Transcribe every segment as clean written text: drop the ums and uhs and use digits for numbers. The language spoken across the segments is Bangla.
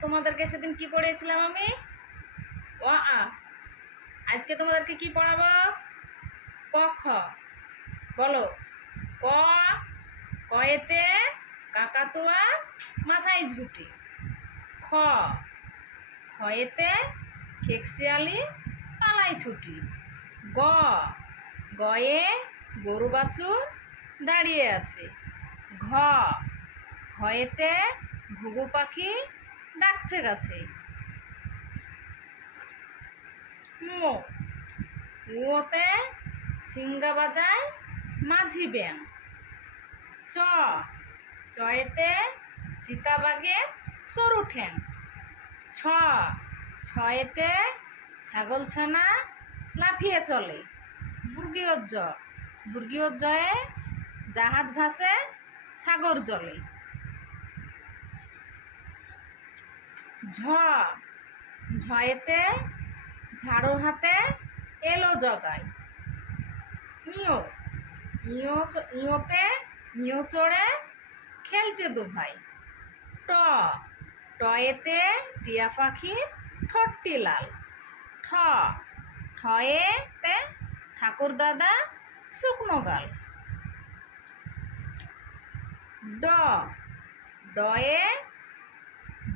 তোমাদেরকে সেদিন কি পড়িয়েছিলাম আমি? অ আ। আজকে তোমাদেরকে কি পড়াবো? ক খ। বলো। ক, কয়েতে কাকাতুয়া মাথায় ঝুঁটি। খ, খয়েতে খেকশিয়ালি পালাই ছুটি। গ, গয়ে গরু বাছুর দাঁড়িয়ে আছে। ঘ, ঘয়েতে ঘুঘু পাখি ডাকছে গাছে। ঙ, ঙতে সিংহা বাজায় মাঝি ব্যাং। চ, চয়েতে চিতাবাঘের সরু ঠ্যাং। ছ, ছয়েতে ছাগল ছানা লাফিয়ে চলে। বর্গীয় জ, বর্গীয় জয়ে জাহাজ ভাসে সাগর জলে। ঝ, ঝয়েতে ঝাড়ু হাতে এলো জগায়। ইয়, ইয়োতে ইয়ো চড়ে খেলছে দুভাই। ট, টয়েতে টিয়া পাখির ঠোঁটটি লাল। ঠ, ঠয়েতে ঠাকুর দাদা শুকনো গাল। ড, ডয়ে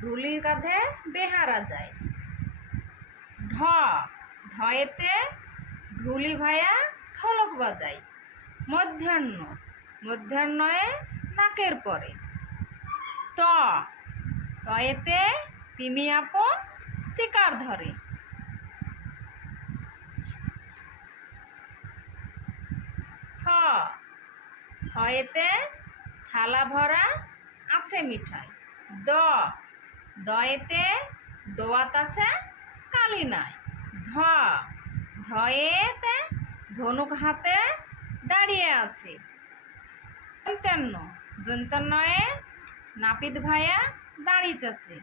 ঢুলির কাঁধে বেহারা যায়। ঢ, ঢয়েতে ঢুলি ভায়া ঢোলক বাজায়। মধ্যাহ্ন, মধ্যাহ্নয়ে নাকের পরে। ত, তয়েতে তিমি আপন শিকার ধরে। থ, থয়েতে থালা ভরা আছে মিঠাই। দ, দয়েতে দোয়াত আছে কালি নাই। ধ, ধয়েতে ধনুক হাতে দাঁড়িয়ে আছে। দন্তান্ন, দন্তান্নয়ে নাপিত ভায়া দাঁড়িয়েছে।